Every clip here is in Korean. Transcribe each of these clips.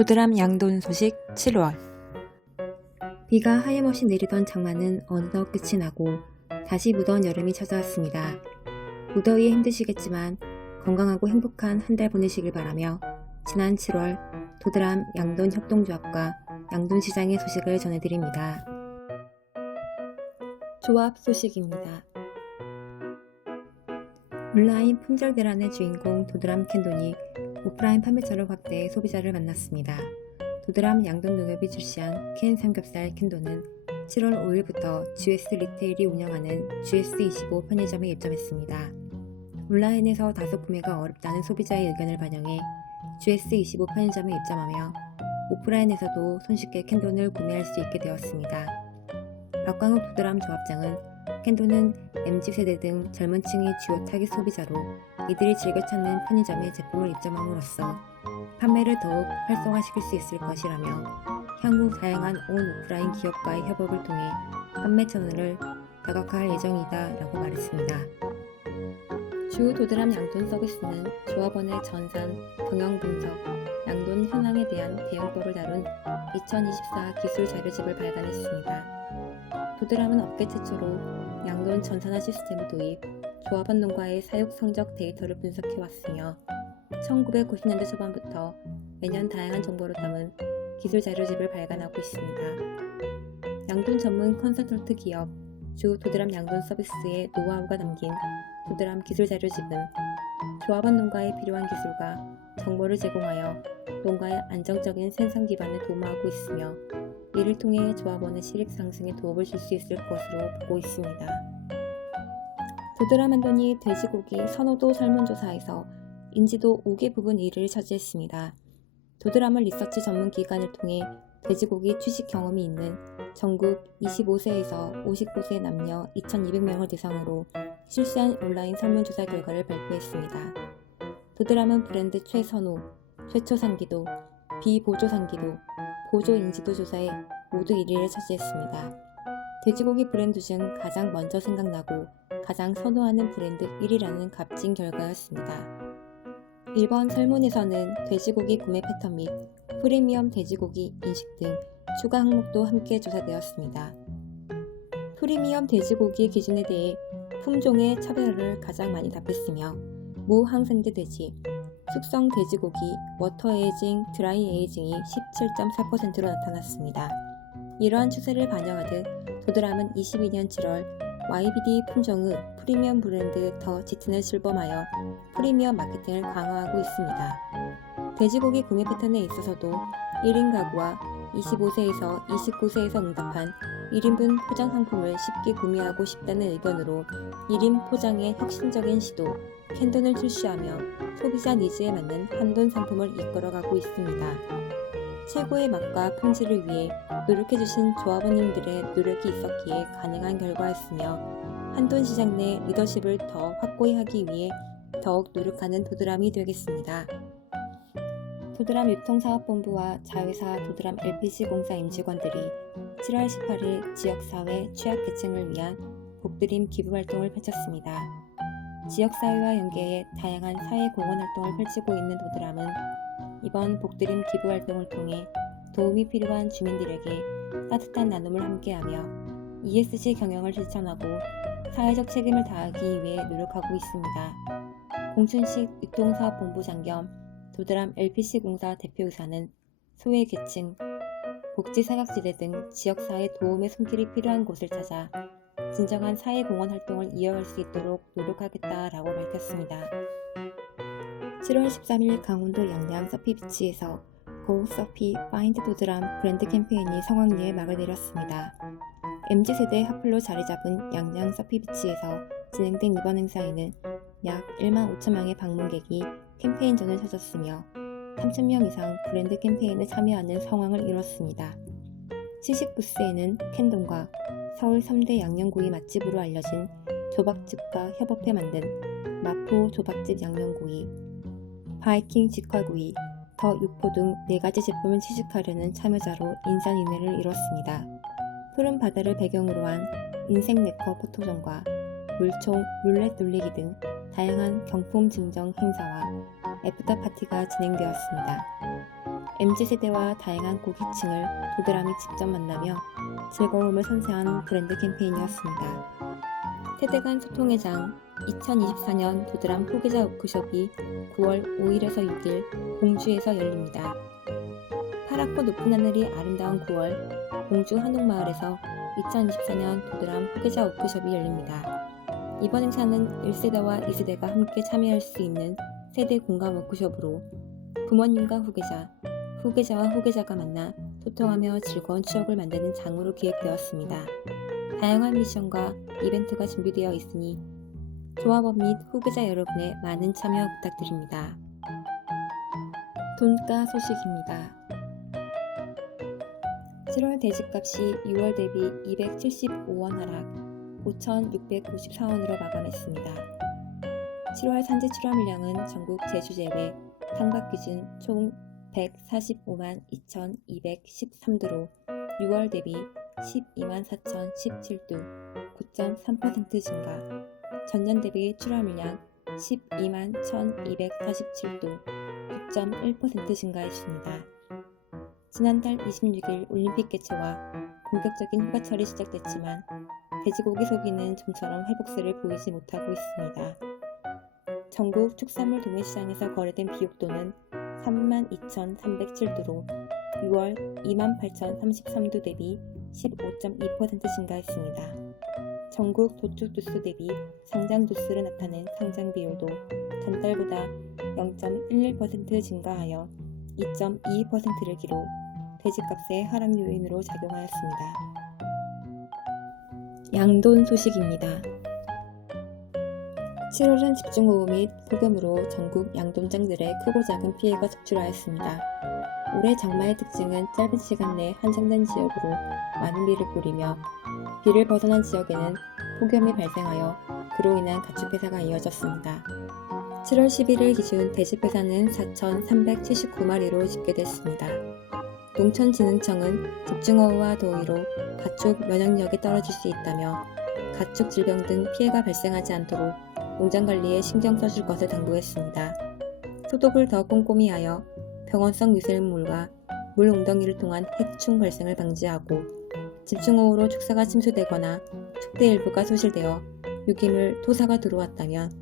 도드람 양돈 소식 7월. 비가 하염없이 내리던 장마는 어느덧 끝이 나고 다시 무더운 여름이 찾아왔습니다. 무더위에 힘드시겠지만 건강하고 행복한 한 달 보내시길 바라며 지난 7월 도드람 양돈 협동조합과 양돈시장의 소식을 전해드립니다. 조합 소식입니다. 온라인 품절 대란의 주인공 도드람 캔돈이 오프라인 판매처를 확대해 소비자를 만났습니다. 도드람 양돈농협이 출시한 캔 삼겹살 캔돈은 7월 5일부터 GS 리테일이 운영하는 GS25 편의점에 입점했습니다. 온라인에서 다소 구매가 어렵다는 소비자의 의견을 반영해 GS25 편의점에 입점하며 오프라인에서도 손쉽게 캔돈을 구매할 수 있게 되었습니다. 박광욱 도드람 조합장은 캔돈은 MZ세대 등 젊은 층이 주요 타깃 소비자로 이들이 즐겨 찾는 편의점에 제품을 입점함으로써 판매를 더욱 활성화시킬 수 있을 것이라며 향후 다양한 온 오프라인 기업과의 협업을 통해 판매 채널을 다각화할 예정이다 라고 말했습니다. 주 도드람 양돈 서비스는 조합원의 전산, 경영 분석, 양돈 현황에 대한 대응법을 다룬 2024 기술 자료집을 발간했습니다. 도드람은 업계 최초로 양돈 전산화 시스템을 도입, 조합원 농가의 사육 성적 데이터를 분석해왔으며 1990년대 초반부터 매년 다양한 정보를 담은 기술 자료집을 발간하고 있습니다. 양돈 전문 컨설턴트 기업 주 도드람 양돈 서비스의 노하우가 담긴 도드람 기술 자료집은 조합원 농가에 필요한 기술과 정보를 제공하여 농가의 안정적인 생산 기반을 도모하고 있으며 이를 통해 조합원의 실익 상승에 도움을 줄 수 있을 것으로 보고 있습니다. 도드람 한돈이 돼지고기 선호도 설문조사에서 인지도 5개 부분 1위를 차지했습니다. 도드람은 리서치 전문 기관을 통해 돼지고기 취식 경험이 있는 전국 25세에서 59세 남녀 2,200명을 대상으로 실시한 온라인 설문조사 결과를 발표했습니다. 도드람은 브랜드 최선호, 최초 상기도, 비보조 상기도, 보조 인지도 조사에 모두 1위를 차지했습니다. 돼지고기 브랜드 중 가장 먼저 생각나고 가장 선호하는 브랜드 1위라는 값진 결과였습니다. 1번 설문에서는 돼지고기 구매 패턴 및 프리미엄 돼지고기 인식 등 추가 항목도 함께 조사되었습니다. 프리미엄 돼지고기 기준에 대해 품종의 차별화를 가장 많이 답했으며 무항생제 돼지, 숙성 돼지고기, 워터 에이징, 드라이 에이징이 17.4%로 나타났습니다. 이러한 추세를 반영하듯 도드람은 22년 7월 YBD 품종의 프리미엄 브랜드 더 짙은을 출범하여 프리미엄 마케팅을 강화하고 있습니다. 돼지고기 구매 패턴에 있어서도 1인 가구와 25세에서 29세에서 응답한 1인분 포장 상품을 쉽게 구매하고 싶다는 의견으로 1인 포장의 혁신적인 시도 캔돈을 출시하며 소비자 니즈에 맞는 한돈 상품을 이끌어가고 있습니다. 최고의 맛과 품질을 위해 노력해주신 조합원님들의 노력이 있었기에 가능한 결과였으며 한돈 시장 내 리더십을 더 확고히 하기 위해 더욱 노력하는 도드람이 되겠습니다. 도드람 유통사업본부와 자회사 도드람 LPC공사 임직원들이 7월 18일 지역사회 취약계층을 위한 복드림 기부활동을 펼쳤습니다. 지역사회와 연계해 다양한 사회공헌활동을 펼치고 있는 도드람은 이번 복드림 기부활동을 통해 도움이 필요한 주민들에게 따뜻한 나눔을 함께하며 ESG 경영을 실천하고 사회적 책임을 다하기 위해 노력하고 있습니다. 공춘식 유통사업본부장 겸 도드람 LPC공사 대표이사는 소외계층, 복지사각지대 등 지역사회 도움의 손길이 필요한 곳을 찾아 진정한 사회공헌 활동을 이어갈 수 있도록 노력하겠다라고 밝혔습니다. 7월 13일 강원도 양양 서피비치에서 Go 서피 파인드 도드람 브랜드 캠페인이 성황리에 막을 내렸습니다. MZ세대 핫플로 자리 잡은 양양 서피비치에서 진행된 이번 행사에는 약 1만 5천 명의 방문객이 캠페인전을 찾았으며 3,000명 이상 브랜드 캠페인에 참여하는 성황을 이뤘습니다. 시식 부스에는 캔돈과 서울 3대 양념구이 맛집으로 알려진 조박집과 협업해 만든 마포 조박집 양념구이, 바이킹 직화구이, 더 육포 등 4가지 제품을 시식하려는 참여자로 인산인해를 이뤘습니다. 푸른 바다를 배경으로 한 인생 네커 포토존과 물총, 룰렛 돌리기 등 다양한 경품 증정 행사와 애프터 파티가 진행되었습니다. MZ세대와 다양한 고객층을 도드람이 직접 만나며 즐거움을 선사한 브랜드 캠페인이었습니다. 세대 간 소통의 장 2024년 도드람 포개자 워크숍이 9월 5일에서 6일 공주에서 열립니다. 파랗고 높은 하늘이 아름다운 9월 공주 한옥마을에서 2024년 도드람 포개자 워크숍이 열립니다. 이번 행사는 1세대와 2세대가 함께 참여할 수 있는 세대 공감 워크숍으로 부모님과 후계자와 후계자가 만나 소통하며 즐거운 추억을 만드는 장으로 기획되었습니다. 다양한 미션과 이벤트가 준비되어 있으니 조합원 및 후계자 여러분의 많은 참여 부탁드립니다. 돈가 소식입니다. 7월 대지값이 6월 대비 275원 하락 5,694원으로 마감했습니다. 7월 산지 출하 물량은 전국 제주 제외 상박 기준 총 145만 2,213두로 6월 대비 12만 4,017두 9.3% 증가, 전년 대비 출하 물량 12만 1,247두 9.1% 증가했습니다. 지난달 26일 올림픽 개최와 본격적인 휴가철이 시작됐지만 돼지고기 소비는 좀처럼 회복세를 보이지 못하고 있습니다. 전국 축산물 도매시장에서 거래된 비육도는 32,307두로 6월 28,033두 대비 15.2% 증가했습니다. 전국 도축 두수 대비 상장 두수를 나타낸 상장 비율도 전달보다 0.11% 증가하여 2.22%를 기록, 돼지값의 하락 요인으로 작용하였습니다. 양돈 소식입니다. 7월은 집중호우 및 폭염으로 전국 양돈장들의 크고 작은 피해가 속출하였습니다. 올해 장마의 특징은 짧은 시간 내에 한정된 지역으로 많은 비를 뿌리며 비를 벗어난 지역에는 폭염이 발생하여 그로 인한 가축폐사가 이어졌습니다. 7월 11일 기준 돼지폐사는 4,379마리로 집계됐습니다. 농촌진흥청은 집중호우와 더위로 가축 면역력이 떨어질 수 있다며 가축 질병 등 피해가 발생하지 않도록 농장관리에 신경 써줄 것을 당부했습니다. 소독을 더 꼼꼼히 하여 병원성 미생물과 물 웅덩이를 통한 해충 발생을 방지하고 집중호우로 축사가 침수되거나 축대 일부가 소실되어 유기물, 토사가 들어왔다면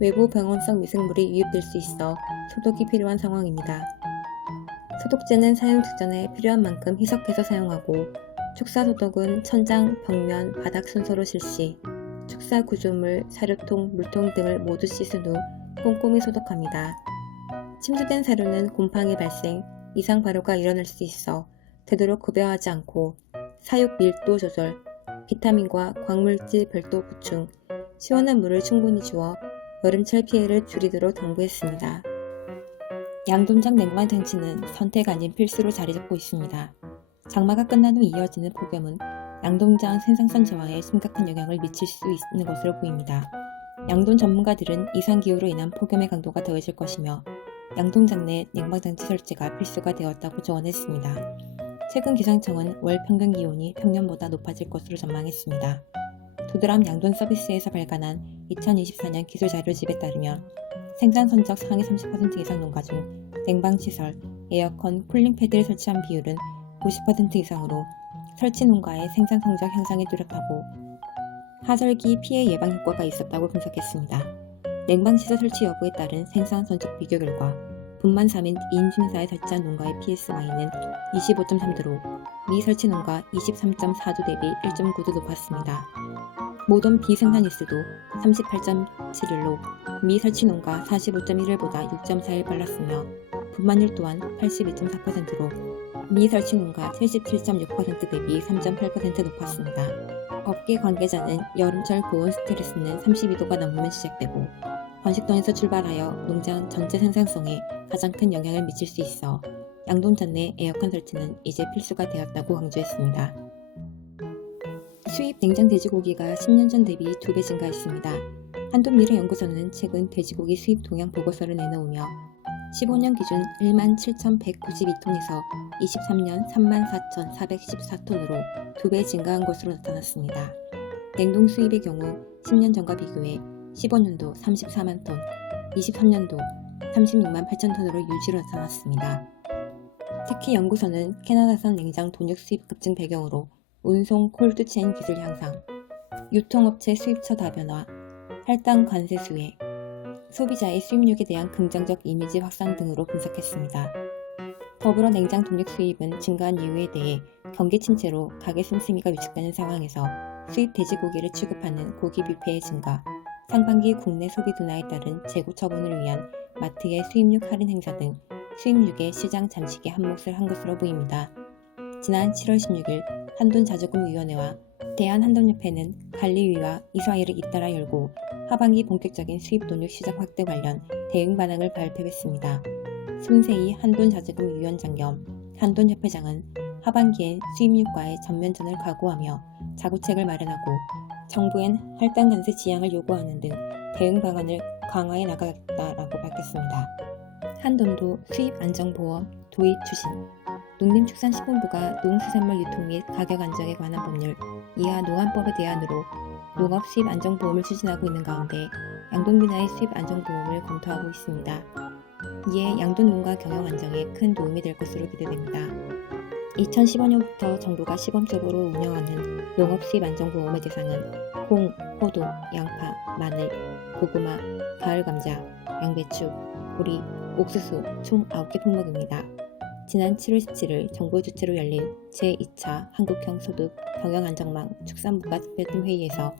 외부 병원성 미생물이 유입될 수 있어 소독이 필요한 상황입니다. 소독제는 사용 직전에 필요한 만큼 희석해서 사용하고 축사 소독은 천장, 벽면, 바닥 순서로 실시, 축사 구조물, 사료통, 물통 등을 모두 씻은 후 꼼꼼히 소독합니다. 침수된 사료는 곰팡이 발생, 이상 발효가 일어날 수 있어 되도록 급여하지 않고 사육 밀도 조절, 비타민과 광물질 별도 보충, 시원한 물을 충분히 주어 여름철 피해를 줄이도록 당부했습니다. 양돈장 냉방장치는 선택 아닌 필수로 자리 잡고 있습니다. 장마가 끝난 후 이어지는 폭염은 양돈장 생산성 저하에 심각한 영향을 미칠 수 있는 것으로 보입니다. 양돈 전문가들은 이상기후로 인한 폭염의 강도가 더해질 것이며 양돈장 내 냉방장치 설치가 필수가 되었다고 조언했습니다. 최근 기상청은 월 평균 기온이 평년보다 높아질 것으로 전망했습니다. 도드람 양돈 서비스에서 발간한 2024년 기술자료집에 따르면 생산 선적 상위 30% 이상 농가 중 냉방시설, 에어컨, 쿨링패드를 설치한 비율은 50% 이상으로 설치 농가의 생산 성적 향상에 뚜렷하고 하절기 피해 예방 효과가 있었다고 분석했습니다. 냉방시설 설치 여부에 따른 생산 선적 비교 결과 분만 3인 2인승사에 설치한 농가의 PSY는 25.3도로 미설치 농가 23.4도 대비 1.9도 높았습니다. 모던 비생산일수도 38.7일로 미설치 농가 45.1일보다 6.4일 빨랐으며 분만율 또한 82.4%로 미설치 농가 77.6% 대비 3.8% 높았습니다. 업계 관계자는 여름철 고온 스트레스는 32도가 넘으면 시작되고 번식동에서 출발하여 농장 전체 생산성에 가장 큰 영향을 미칠 수 있어 양돈장 내 에어컨 설치는 이제 필수가 되었다고 강조했습니다. 수입 냉장 돼지고기가 10년 전 대비 2배 증가했습니다. 한돈미래연구소는 최근 돼지고기 수입 동향 보고서를 내놓으며 15년 기준 17,192톤에서 23년 34,414톤으로 2배 증가한 것으로 나타났습니다. 냉동 수입의 경우 10년 전과 비교해 15년도 34만 톤, 23년도 36만 8천 톤으로 유지로 나타났습니다. 특히 연구소는 캐나다산 냉장 돈육 수입 급증 배경으로 운송 콜드체인 기술 향상, 유통업체 수입처 다변화, 할당 관세 수혜, 소비자의 수입력에 대한 긍정적 이미지 확산 등으로 분석했습니다. 더불어 냉장 돈육 수입은 증가한 이유에 대해 경기 침체로 가계 씀씀이가 위축되는 상황에서 수입 돼지고기를 취급하는 고기 뷔페의 증가, 상반기 국내 소비 둔화에 따른 재고 처분을 위한 마트의 수입육 할인 행사 등 수입육의 시장 잠식에 한몫을 한 것으로 보입니다. 지난 7월 16일 한돈자주금위원회와 대한한돈협회는 관리위와 이사회를 잇따라 열고 하반기 본격적인 수입 돈육 시장 확대 관련 대응 방안을 발표했습니다. 손세희 한돈자주금위원장 겸 한돈협회장은 하반기엔 수입육과의 전면전을 각오하며 자구책을 마련하고 정부엔 할당 관세 지양을 요구하는 등 대응 방안을 강화해 나가겠다라고 밝혔습니다. 한돈도 수입 안정보험 도입 추진, 농림축산식품부가 농수산물 유통 및 가격 안정에 관한 법률 이하 노안법의 대안으로 농업 수입 안정보험을 추진하고 있는 가운데 양돈 분야의 수입 안정보험을 검토하고 있습니다. 이에 양돈 농가 경영 안정에 큰 도움이 될 것으로 기대됩니다. 2015년부터 정부가 시범적으로 운영하는 농업 수입 안정보험의 대상은 콩, 포도, 양파, 마늘, 고구마, 가을 감자, 양배추, 보리, 옥수수 총 9개 품목입니다. 지난 7월 17일 정부 주최로 열린 제2차 한국형 소득 경영안정망 축산부가 특별팀 회의에서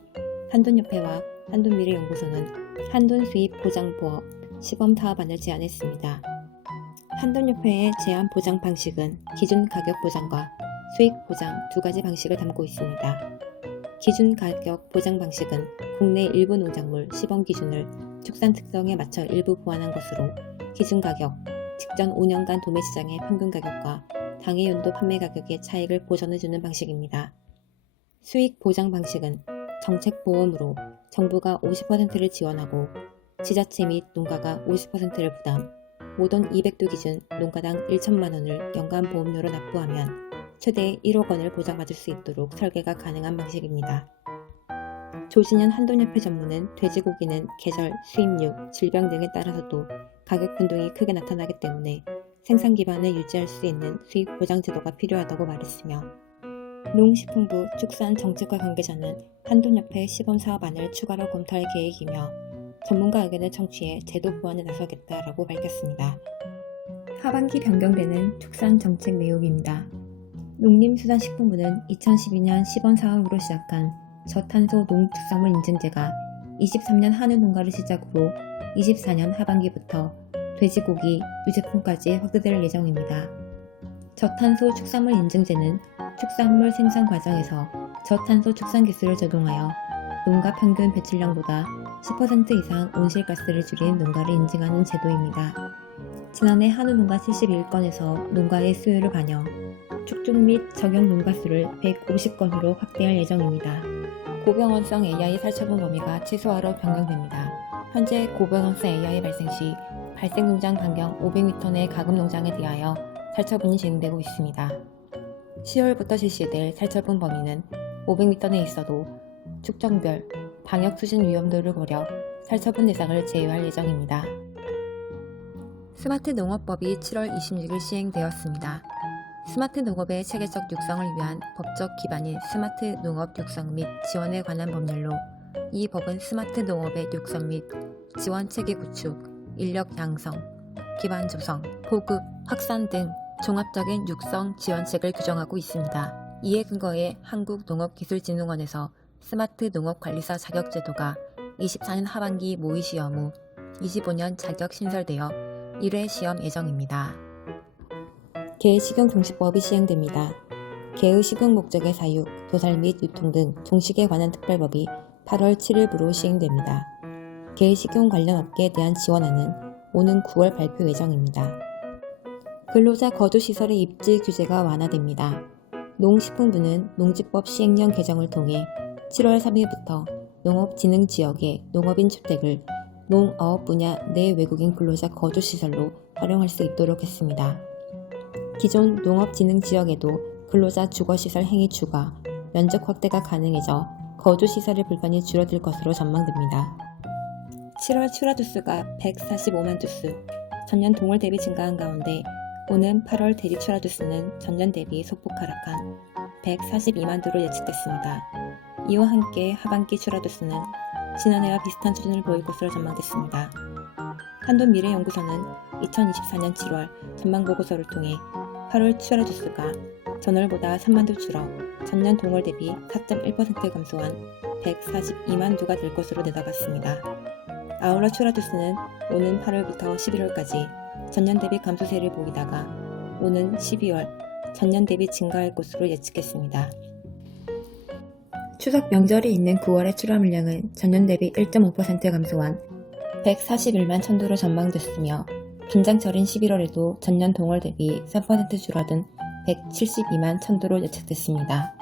한돈협회와 한돈미래연구소는 한돈 수입 보장보험 시범 사업안을 제안했습니다. 한돈협회의 제안 보장 방식은 기준 가격 보장과 수익 보장 두 가지 방식을 담고 있습니다. 기준 가격 보장 방식은 국내 일부 농작물 시범 기준을 축산 특성에 맞춰 일부 보완한 것으로 기준 가격, 직전 5년간 도매 시장의 평균 가격과 당해 연도 판매 가격의 차익을 보전해주는 방식입니다. 수익 보장 방식은 정책 보험으로 정부가 50%를 지원하고 지자체 및 농가가 50%를 부담, 모돈 200도 기준 농가당 1천만 원을 연간 보험료로 납부하면 최대 1억 원을 보장받을 수 있도록 설계가 가능한 방식입니다. 조진현 한돈협회 전무는 돼지고기는 계절, 수입육, 질병 등에 따라서도 가격 변동이 크게 나타나기 때문에 생산 기반을 유지할 수 있는 수입 보장 제도가 필요하다고 말했으며 농식품부 축산정책과 관계자는 한돈협회 시범 사업안을 추가로 검토할 계획이며 전문가 의견을 청취해 제도 보완에 나서겠다라고 밝혔습니다. 하반기 변경되는 축산정책 내용입니다. 농림수산식품부는 2012년 시범 사업으로 시작한 저탄소 농축산물 인증제가 23년 한우 농가를 시작으로 24년 하반기부터 돼지고기, 유제품까지 확대될 예정입니다. 저탄소 축산물 인증제는 축산물 생산 과정에서 저탄소 축산 기술을 적용하여 농가 평균 배출량보다 10% 이상 온실가스를 줄인 농가를 인증하는 제도입니다. 지난해 한우 농가 71건에서 농가의 수요를 반영, 축중 및 적용 농가 수를 150건으로 확대할 예정입니다. 고병원성 AI 살처분 범위가 최소화로 변경됩니다. 현재 고병원성 AI 발생 시 발생 농장 반경 500m 내 가금 농장에 대하여 살처분이 진행되고 있습니다. 10월부터 실시될 살처분 범위는 500m 내에 있어도 축정별, 방역 수준 위험도를 고려 살처분 대상을 제외할 예정입니다. 스마트 농업법이 7월 26일 시행되었습니다. 스마트 농업의 체계적 육성을 위한 법적 기반인 스마트 농업 육성 및 지원에 관한 법률로 이 법은 스마트 농업의 육성 및 지원 체계 구축, 인력 양성, 기반 조성, 보급, 확산 등 종합적인 육성 지원책을 규정하고 있습니다. 이에 근거해 한국농업기술진흥원에서 스마트 농업관리사 자격제도가 24년 하반기 모의 시험 후 25년 자격 신설되어 1회 시험 예정입니다. 개식용정식법이 시행됩니다. 개의 식용 목적의 사육, 도살 및 유통 등 종식에 관한 특별법이 8월 7일부로 시행됩니다. 개의 식용 관련 업계에 대한 지원안은 오는 9월 발표 예정입니다. 근로자 거주시설의 입지 규제가 완화됩니다. 농식품부는 농지법 시행령 개정을 통해 7월 3일부터 농업진흥지역의 농업인 주택을 농업 분야 내 외국인 근로자 거주시설로 활용할 수 있도록 했습니다. 기존 농업진흥지역에도 근로자 주거시설 행위 추가, 면적 확대가 가능해져 거주시설의 불편이 줄어들 것으로 전망됩니다. 7월 출하 주수가 145만 주수, 전년 동월 대비 증가한 가운데 오는 8월 대리 출하주 수는 전년 대비 소폭 하락한 142만 두로 예측됐습니다. 이와 함께 하반기 출하주 수는 지난해와 비슷한 수준을 보일 것으로 전망됐습니다. 한돈미래연구소는 2024년 7월 전망보고서를 통해 8월 출하주 수가 전월보다 3만 두 줄어 전년 동월 대비 4.1% 감소한 142만 두가 될 것으로 내다봤습니다. 아울러 출하주 수는 오는 8월부터 11월까지 전년 대비 감소세를 보이다가 오는 12월 전년 대비 증가할 것으로 예측했습니다. 추석 명절이 있는 9월의 출하 물량은 전년 대비 1.5% 감소한 141만 천두로 전망됐으며 김장철인 11월에도 전년 동월 대비 3% 줄어든 172만 천두로 예측됐습니다.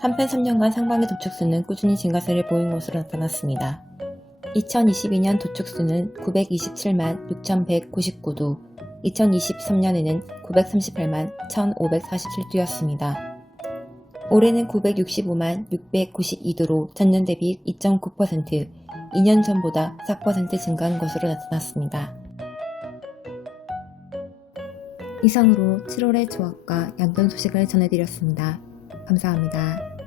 한편 3년간 상반기 도축수는 꾸준히 증가세를 보인 것으로 나타났습니다. 2022년 도축수는 927만 6,199두, 2023년에는 938만 1,547두였습니다. 올해는 965만 692두로 전년 대비 2.9%, 2년 전보다 4% 증가한 것으로 나타났습니다. 이상으로 7월의 조합과 양돈 소식을 전해드렸습니다. 감사합니다.